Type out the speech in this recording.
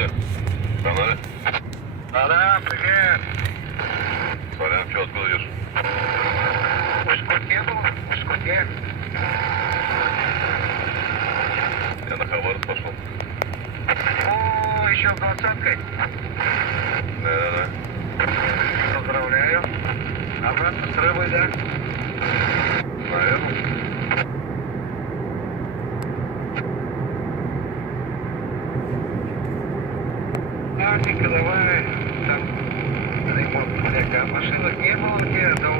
связи. Канале? Да, привет. Сорян, что, откуда идешь? В Ушкуте был? В Ушкуте. Я на Хабаровск пошел. О, еще в 20-кой. Да. Поздравляю. Обратно с рыбой, да? Наверное. Ладненько, давай. Там ремонт всякая. Машинок не было где, да